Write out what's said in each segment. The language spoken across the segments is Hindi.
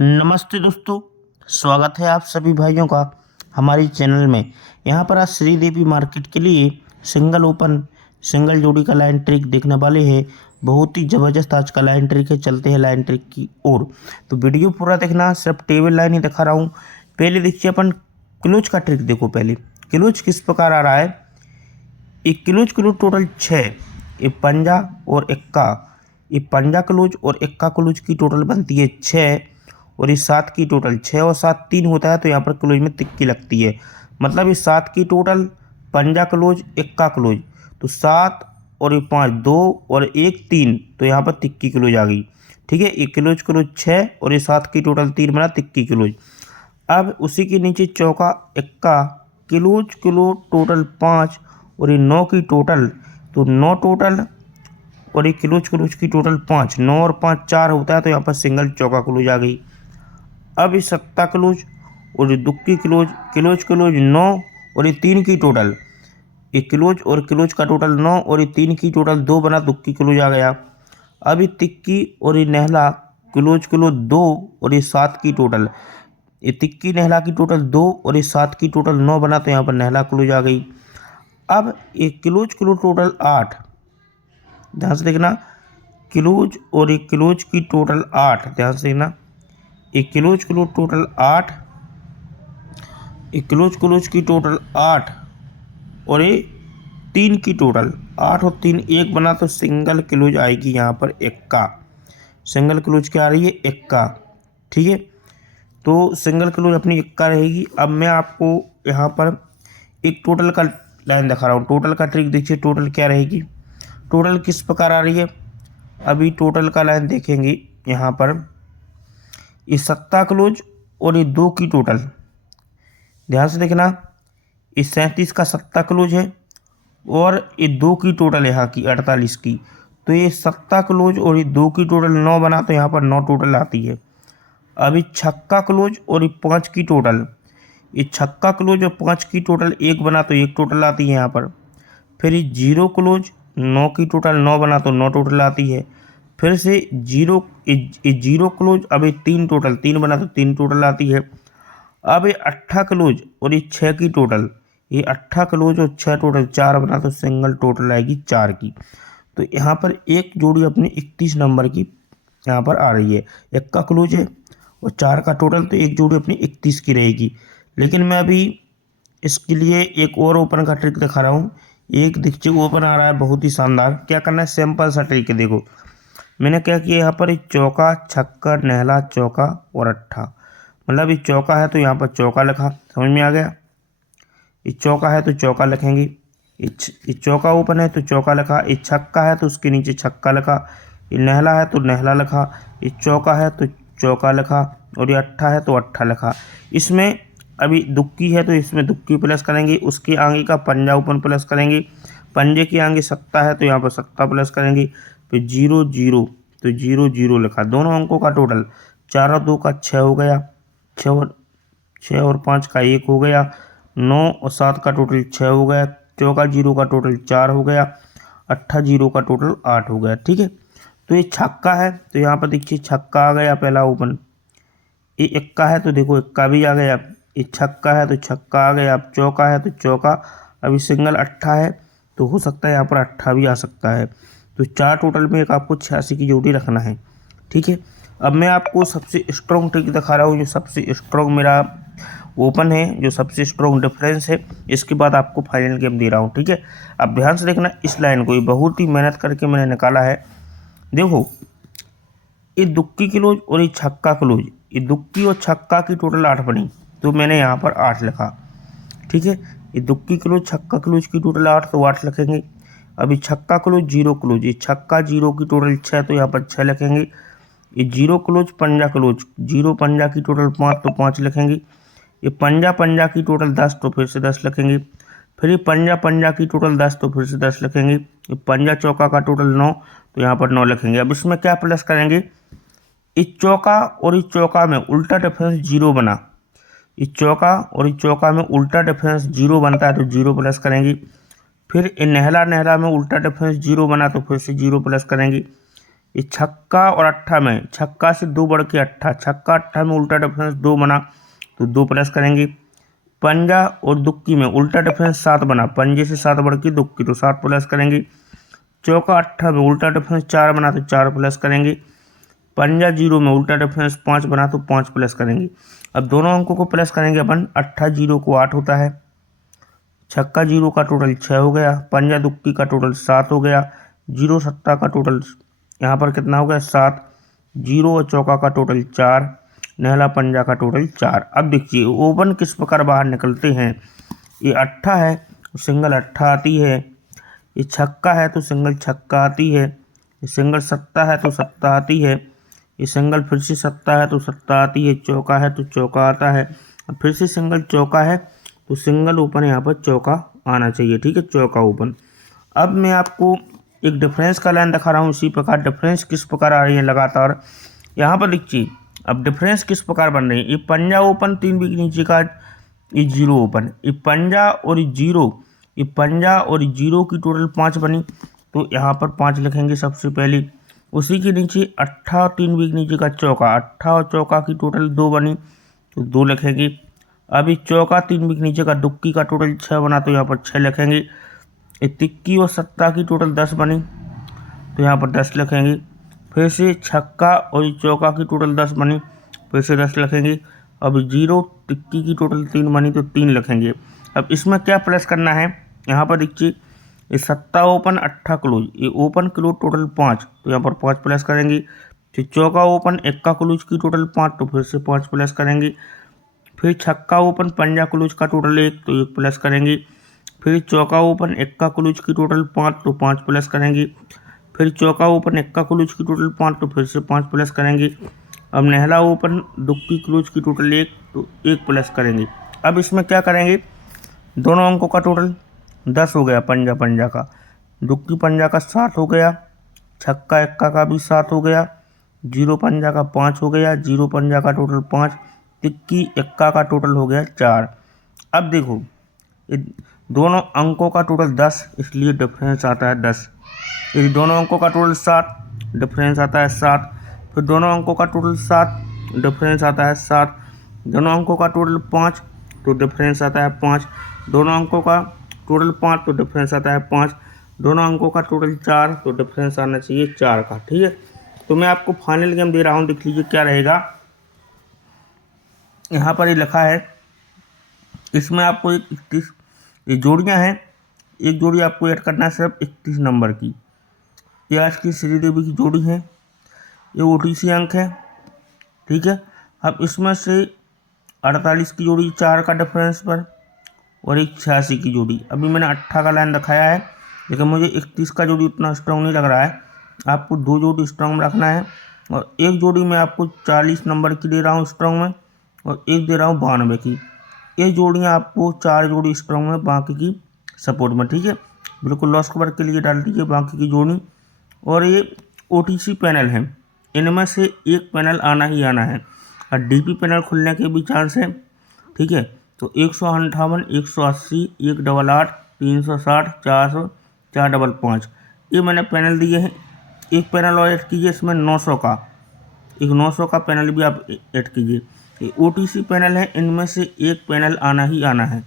नमस्ते दोस्तों, स्वागत है आप सभी भाइयों का हमारी चैनल में। यहाँ पर आज श्रीदेवी मार्केट के लिए सिंगल ओपन सिंगल जोड़ी का लाइन ट्रिक देखने वाले हैं। बहुत ही ज़बरदस्त आज का लाइन ट्रिक है। चलते हैं लाइन ट्रिक की ओर। तो वीडियो पूरा देखना, सिर्फ टेबल लाइन ही दिखा रहा हूँ। पहले देखिए अपन क्लोज का ट्रिक देखो। पहले क्लोज किस प्रकार आ रहा है। एक क्लोज टोटल 6, ये पंजा और इक्का, ये पंजा क्लोज और इक्का क्लोज की टोटल बनती है 6, और इस 7 की टोटल 6 और 7 3 होता है, तो यहाँ पर क्लोज में तिक्की लगती है। मतलब इस 7 की टोटल पंजा क्लोज इक्का क्लोज, तो 7 और ये 5 2 और 1 3, तो यहाँ पर तिक्की क्लोज आ गई। ठीक है, ये क्लोज 6 और ये 7 की टोटल 3 बना तिक्की क्लोज। अब उसी के नीचे चौका इक्का क्लोज टोटल 5 और ये 9 की टोटल, तो 9 टोटल और ये क्लोज की टोटल 5, 9 और 5 4 होता है, तो यहाँ पर सिंगल चौका क्लोज आ गई। अब ये सत्ता क्लोज और ये दुक्की क्लोज 9 और ये 3 की टोटल, ये क्लोज और क्लोज का टोटल 9 और ये 3 की टोटल 2 बना दुक्की क्लोज आ गया। अब ये तिक्की और ये नहला क्लोज 2 और ये 7 की टोटल, ये तिक्की नहला की टोटल 2 और ये 7 की टोटल 9 बना, तो यहाँ पर नहला क्लोज आ गई। अब ये क्लोज टोटल 8, ध्यान से देखना, क्लोज और ये क्लोज की टोटल 8, ध्यान से देखना, एक क्लोज टोटल 8, एक क्लोज की टोटल 8 और ये 3 की टोटल 8 और 3 1 बना, तो सिंगल क्लोज आएगी यहाँ पर इक्का। सिंगल क्लोज क्या आ रही है, इक्का। ठीक है, तो सिंगल क्लोज अपनी इक्का रहेगी। अब मैं आपको यहाँ पर एक टोटल का लाइन दिखा रहा हूँ। टोटल का ट्रिक देखिए, टोटल क्या रहेगी, टोटल किस प्रकार आ रही है। अभी टोटल का लाइन देखेंगे यहाँ पर, ये सत्ता क्लोज और ये 2 की टोटल, ध्यान से देखना, ये 37 का सत्ता क्लोज है और ये 2 की टोटल यहाँ की 48 की, तो ये सत्ता क्लोज और ये 2 की टोटल 9 बना, तो यहाँ पर 9 टोटल आती है। अभी छक्का क्लोज और ये 5 की टोटल, ये छक्का क्लोज और 5 की टोटल 1 बना, तो 1 टोटल आती है यहाँ पर। फिर ये जीरो क्लोज 9 की टोटल 9 बना, तो 9 टोटल आती है। फिर से जीरो क्लोज, अब ये 3 टोटल 3 बना, तो 3 टोटल आती है। अब ये 8 क्लोज और ये 6 की टोटल, ये 8 क्लोज और 6 टोटल 4 बना, तो सिंगल टोटल आएगी 4 की। तो यहाँ पर एक जोड़ी अपनी 31 नंबर की यहाँ पर आ रही है। इक्का क्लोज है और 4 का टोटल, तो एक जोड़ी अपनी 31 की रहेगी। लेकिन मैं अभी इसके लिए एक और ओपन का ट्रिक दिखा रहा हूँ। एक दीक्षित ओपन आ रहा है, बहुत ही शानदार। क्या करना है, सिंपल सा ट्रिक है। देखो मैंने क्या किया, यहाँ पर एक चौका छक्का नहला चौका और अट्ठा, मतलब ये चौका है तो यहाँ पर चौका लिखा, समझ में आ गया। ये चौका है तो चौका लिखेंगे, ये चौका ओपन है तो चौका लिखा, ये छक्का है तो उसके नीचे छक्का लिखा, ये नहला है तो नहला लिखा, ये चौका है तो चौका लिखा, और ये अट्ठा है तो अट्ठा लिखा। इसमें अभी दुक्की है तो इसमें दुक्की प्लस करेंगे, उसके आगे का पंजा ओपन प्लस करेंगे, पंजे के आगे सत्ता है तो यहाँ पर सत्ता प्लस करेंगे। फिर 0 0, तो 0 0 लिखा। दोनों अंकों का टोटल 4 और 2 का 6 हो गया, 6 और 5 का 1 हो गया, 9 और 7 का टोटल 6 हो गया, चौका 0 का टोटल 4 हो गया, अट्ठा 0 का टोटल 8 हो गया। ठीक है, तो ये छक्का है तो यहाँ पर देखिए छक्का आ गया पहला ओपन। ये इक्का है तो देखो इक्का भी आ गया, ये छक्का है तो छक्का आ गया, अब चौका है तो चौका। अभी सिंगल अट्ठा है तो हो सकता है यहाँ पर अट्ठा भी आ सकता है। तो 4 टोटल में एक आपको 86 की जोड़ी रखना है। ठीक है, अब मैं आपको सबसे स्ट्रॉन्ग ट्रिक दिखा रहा हूँ, जो सबसे स्ट्रॉन्ग मेरा ओपन है, जो सबसे स्ट्रॉन्ग डिफरेंस है। इसके बाद आपको फाइनल गेम दे रहा हूँ। ठीक है, अब ध्यान से देखना इस लाइन को, ये बहुत ही मेहनत करके मैंने निकाला है। देखो ये दुक्की क्लोज और ये छक्का क्लोज, ये दुक्की और छक्का की टोटल 8 बनी, तो मैंने यहाँ पर 8 लिखा। ठीक है, ये दुक्की क्लोज छक्का क्लोज की टोटल 8, तो 8 लिखेंगे। अभी छक्का क्लोज जीरो क्लोज, ये छक्का 0 की टोटल 6, तो यहाँ पर 6 लिखेंगे। ये 0 क्लोज पंजा क्लोज, 0 पंजा की टोटल 5, तो 5 लिखेंगे। ये पंजा की टोटल 10, तो फिर से 10 लिखेंगे। फिर ये पंजा की टोटल 10, तो फिर से 10 लिखेंगे। ये पंजा चौका का टोटल 9, तो यहाँ पर 9 लिखेंगे। अब इसमें क्या प्लस करेंगे, इस चौका और इस चौका में उल्टा डिफरेंस 0 बना, इस चौका और इस चौका में उल्टा डिफरेंस 0 बनता है तो 0 प्लस करेंगे। फिर नहला में उल्टा डिफरेंस 0 बना तो फिर से 0 प्लस करेंगे। ये छक्का और अट्ठा में, छक्का से 2 बढ़ के अट्ठा, छक्का अट्ठा में उल्टा डिफरेंस 2 बना तो 2 प्लस करेंगे। पंजा और दुक्की में उल्टा डिफरेंस 7 बना, पंजे से 7 बढ़ के दुक्की तो 7 प्लस करेंगे। चौका अट्ठा में उल्टा डिफरेंस 4 बना तो 4 प्लस करेंगे। पंजा 0 में उल्टा डिफरेंस 5 बना तो 5 प्लस करेंगे। अब दोनों अंकों को प्लस करेंगे अपन, अट्ठा 0 को 8 होता है, छक्का 0 का टोटल 6 हो गया, पंजा दुक्की का टोटल 7 हो गया, 0 सत्ता का टोटल यहाँ पर कितना हो गया 7, 0 और चौका का टोटल 4, नहला पंजा का टोटल 4। अब देखिए ओपन किस प्रकार बाहर निकलते हैं। ये अट्ठा है तो सिंगल अट्ठा आती है, ये छक्का है तो सिंगल छक्का आती है, ये सिंगल सत्ता है तो सत्ता आती है, ये सिंगल फिर से सत्ता है तो सत्ता आती है, चौका है तो चौका आता है, फिर से सिंगल चौका है तो सिंगल ओपन यहाँ पर चौका आना चाहिए। ठीक है, चौका ओपन। अब मैं आपको एक डिफरेंस का लाइन दिखा रहा हूँ, इसी प्रकार डिफरेंस किस प्रकार आ रही है लगातार। यहाँ पर देखिए अब डिफरेंस किस प्रकार बन रही है। ये पंजा ओपन 3 बिग नीचे का, ये 0 ओपन, ये पंजा और ये 0, ये पंजा और 0 की टोटल 5 बनी तो यहाँ पर 5 लिखेंगे सबसे पहले। उसी के नीचे अट्ठा 3 बिग नीचे का चौका, अट्ठा और चौका की टोटल 2 बनी तो 2 लिखेंगे। अभी चौका 3 बिग नीचे का दुक्की का टोटल 6 बना तो यहाँ पर 6 लिखेंगे। ये तिक्की और सत्ता की टोटल 10 बनी तो यहाँ पर 10 लिखेंगे। फिर से छक्का और चौका की टोटल 10 बनी, फिर से 10 लिखेंगे। अब 0 टिक्की की टोटल 3 बनी तो 3 लिखेंगे। अब इसमें क्या प्लस करना है, यहाँ पर देखिए ये सत्ता ओपन अट्ठा क्लोज, ये ओपन क्लोज टोटल 5 तो यहाँ पर 5 प्लस करेंगे। फिर चौका ओपन एक्का क्लोज की टोटल 5 तो फिर से 5 प्लस करेंगे। फिर छक्का ओपन पंजा क्लोज का टोटल 1 तो 1 प्लस करेंगे। फिर चौका ओपन एक्का क्लोज की टोटल 5 तो 5 प्लस करेंगे। फिर चौका ओपन एक्का क्लोज की टोटल 5 तो फिर से 5 प्लस करेंगे। अब नहला ओपन दुक्की क्लोज की टोटल 1 तो 1 प्लस करेंगे। अब इसमें क्या करेंगे, दोनों अंकों का टोटल 10 हो गया, पंजा पंजा का, दुक्की पंजा का 7 हो गया, छक्का एक्का का भी 7 हो गया, 0 पंजा का 5 हो गया, 0 पंजा का टोटल 5, तिक्की एक्का का टोटल हो गया 4। अब देखो दोनों अंकों का टोटल 10 इसलिए डिफरेंस आता है 10। यदि दोनों अंकों का टोटल 7 डिफरेंस आता है 7। फिर दोनों अंकों का टोटल 7 डिफरेंस आता है 7। दोनों अंकों का टोटल 5 तो डिफरेंस आता है 5। दोनों अंकों का टोटल 5 तो डिफरेंस आता है 5। दोनों अंकों का टोटल 4 तो डिफरेंस आना चाहिए 4 का। ठीक है, तो मैं आपको फाइनल गेम दे रहा हूँ, देख लीजिए क्या रहेगा। यहाँ पर ये लिखा है, इसमें आपको 31 ये जोड़ियाँ हैं, एक जोड़ी आपको ऐड करना है सिर्फ 31 नंबर की। ये आज की श्रीदेवी की जोड़ी है, ये OTC अंक है। ठीक है, अब इसमें से 48 की जोड़ी 4 का डिफरेंस पर और एक 86 की जोड़ी। अभी मैंने 8 का लाइन दिखाया है, लेकिन मुझे 31 का जोड़ी उतना स्ट्रॉन्ग नहीं लग रहा है। आपको 2 जोड़ी स्ट्रॉन्ग रखना है और एक जोड़ी मैं आपको 40 नंबर की दे रहा हूँ स्ट्रॉन्ग में और एक दे रहा हूँ 92 की। ये जोड़ियाँ आपको 4 जोड़ी स्ट्रॉन्ग में, बाकी की सपोर्ट में। ठीक है, बिल्कुल लॉस कवर के लिए डाल दीजिए बाकी की जोड़ी। और ये OTC पैनल है, इनमें से एक पैनल आना ही आना है और DP पैनल खुलने के भी चांस है। ठीक है, तो 158, 180, 188, 360, 400, 455 ये मैंने पैनल दिए हैं। एक पैनल और ऐड कीजिए इसमें 900 का, एक 900 का पैनल भी आप ऐड कीजिए। ये OTC पैनल है, इनमें से एक पैनल आना ही आना है।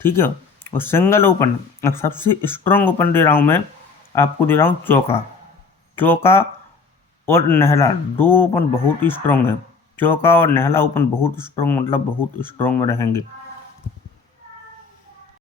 ठीक है, और सिंगल ओपन अब सबसे स्ट्रॉन्ग ओपन दे रहा हूँ मैं आपको, दे रहा हूँ चौका। चौका और नहला 2 ओपन बहुत ही स्ट्रॉन्ग है, चौका और नहला ओपन बहुत स्ट्रॉन्ग, मतलब बहुत स्ट्रॉन्ग में रहेंगे।